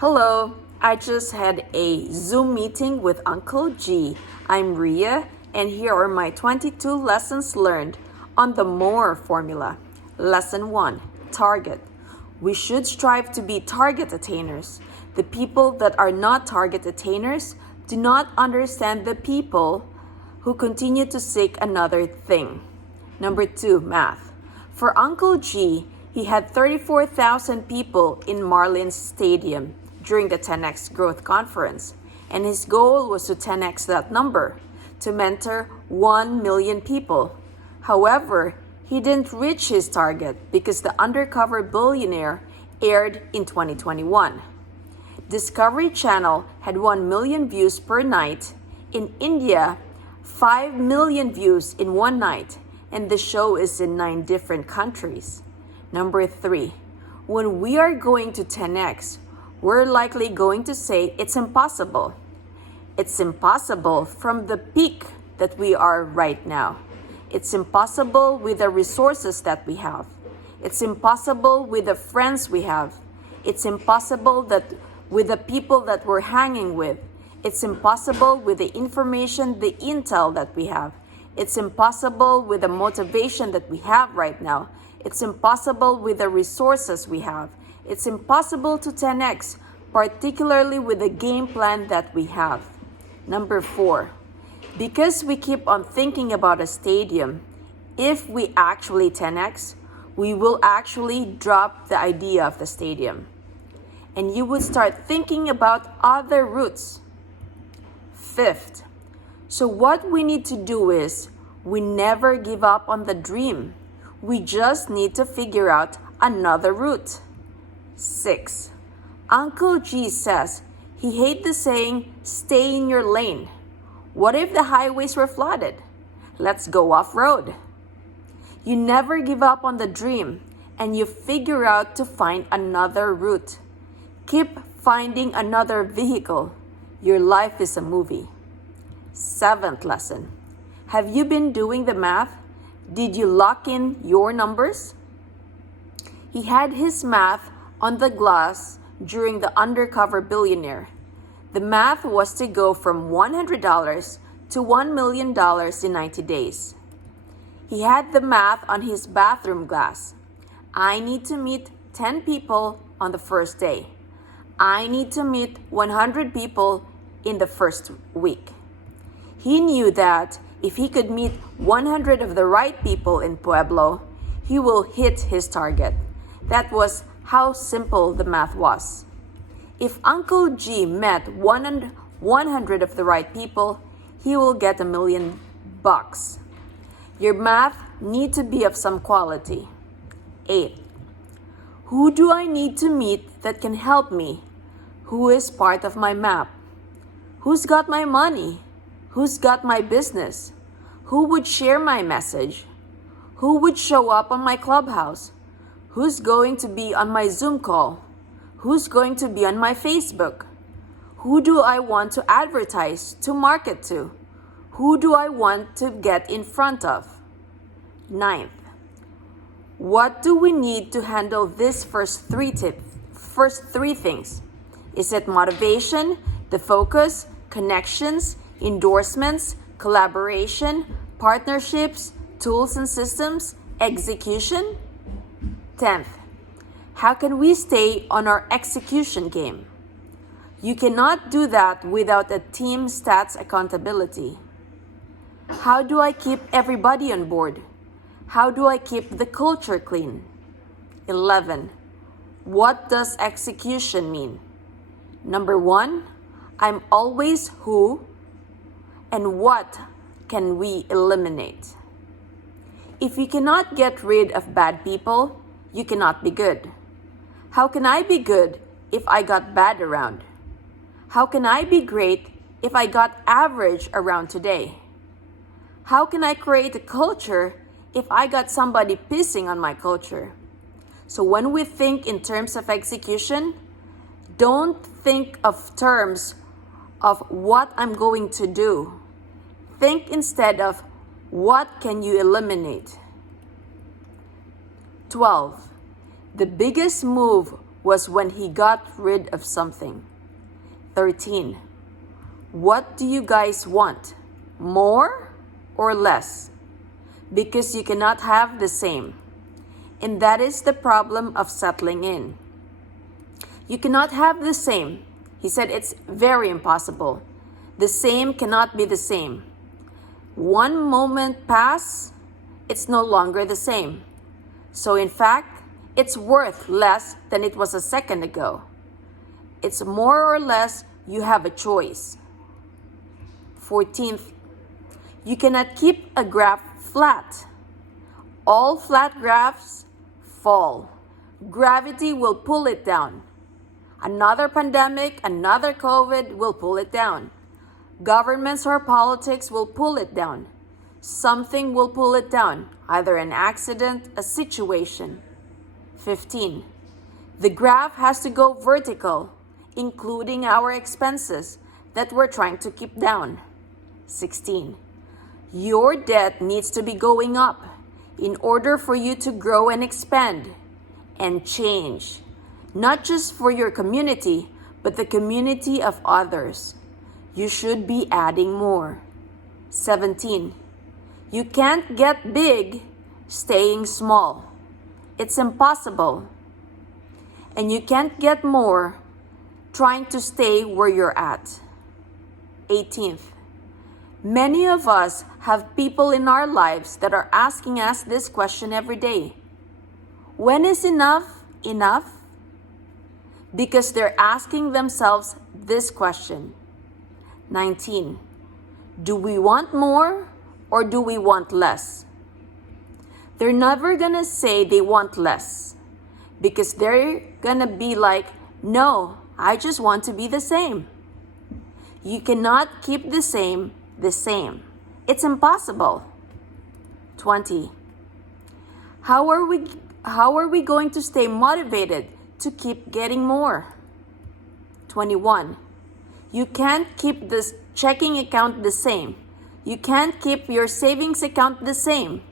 Hello, I just had a Zoom meeting with Uncle G. I'm Ria, and here are my 22 lessons learned on the MORE formula. Lesson 1, Target. We should strive to be target attainers. The people that are not target attainers do not understand the people who continue to seek another thing. Number 2, Math. For Uncle G, he had 34,000 people in Marlins Stadium during the 10X Growth Conference, and his goal was to 10X that number, to mentor 1 million people. However, he didn't reach his target because the Undercover Billionaire aired in 2021. Discovery Channel had 1 million views per night. In India, 5 million views in one night, and the show is in 9 different countries. Number 3, when we are going to 10X, we're likely going to say it's impossible. It's impossible from the peak that we are right now. It's impossible with the resources that we have. It's impossible with the friends we have. It's impossible that with the people that we're hanging with. It's impossible with the information, the intel that we have. It's impossible with the motivation that we have right now. It's impossible with the resources we have. It's impossible to 10X, particularly with the game plan that we have. Number 4, because we keep on thinking about a stadium, if we actually 10X, we will actually drop the idea of the stadium. And you would start thinking about other routes. 5th, so what we need to do is, we never give up on the dream. We just need to figure out another route. 6, Uncle G says he hates the saying, stay in your lane. What if the highways were flooded? Let's go off-road. You never give up on the dream, and you figure out to find another route. Keep finding another vehicle. Your life is a movie. 7th lesson. Have you been doing the math? Did you lock in your numbers? He had his math on the glass during the Undercover Billionaire. The math was to go from $100 to $1 million in 90 days. He had the math on his bathroom glass. I need to meet 10 people on the first day. I need to meet 100 people in the first week. He knew that if he could meet 100 of the right people in Pueblo, he will hit his target. That was how simple the math was. If Uncle G met 100 of the right people, he will get $1 million. Your math need to be of some quality. 8, who do I need to meet that can help me? Who is part of my map? Who's got my money? Who's got my business? Who would share my message? Who would show up on my Clubhouse? Who's going to be on my Zoom call? Who's going to be on my Facebook? Who do I want to advertise, to market to? Who do I want to get in front of? 9th, what do we need to handle this first three things? Is it motivation, the focus, connections, endorsements, collaboration, partnerships, tools and systems, execution? 10th, how can we stay on our execution game? You cannot do that without a team stats accountability. How do I keep everybody on board? How do I keep the culture clean? 11, what does execution mean? Number 1, I'm always who and what can we eliminate? If you cannot get rid of bad people, you cannot be good. How can I be good if I got bad around? How can I be great if I got average around today? How can I create a culture if I got somebody pissing on my culture? So when we think in terms of execution, don't think of terms of what I'm going to do. Think instead of what can you eliminate. 12. The biggest move was when he got rid of something. 13. What do you guys want? More or less? Because you cannot have the same. And that is the problem of settling in. You cannot have the same. He said it's very impossible. The same cannot be the same. One moment pass, it's no longer the same. So in fact, it's worth less than it was a second ago. It's more or less, you have a choice. 14th, you cannot keep a graph flat. All flat graphs fall. Gravity will pull it down. Another pandemic, another COVID will pull it down. Governments or politics will pull it down. Something will pull it down, either an accident, a situation. 15. The graph has to go vertical, including our expenses that we're trying to keep down. 16. Your debt needs to be going up in order for you to grow and expand and change, not just for your community, but the community of others. You should be adding more. 17. You can't get big staying small. It's impossible. And you can't get more trying to stay where you're at. 18th. Many of us have people in our lives that are asking us this question every day. When is enough enough? Because they're asking themselves this question. 19. Do we want more or do we want less? They're never gonna say they want less because they're gonna be like, no, I just want to be the same. You cannot keep the same the same. It's impossible. 20. How are we going to stay motivated to keep getting more? 21. You can't keep this checking account the same. You can't keep your savings account the same.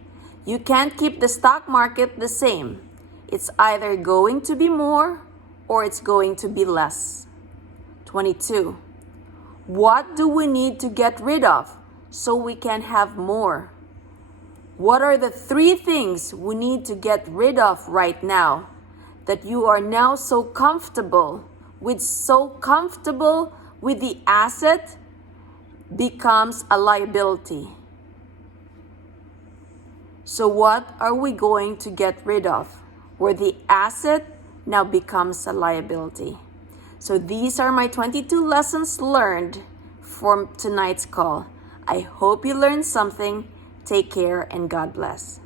You can't keep the stock market the same. It's either going to be more or it's going to be less. 22. What do we need to get rid of so we can have more? What are the 3 things we need to get rid of right now that you are now so comfortable with the asset becomes a liability? So what are we going to get rid of where the asset now becomes a liability? So these are my 22 lessons learned from tonight's call. I hope you learned something. Take care and God bless.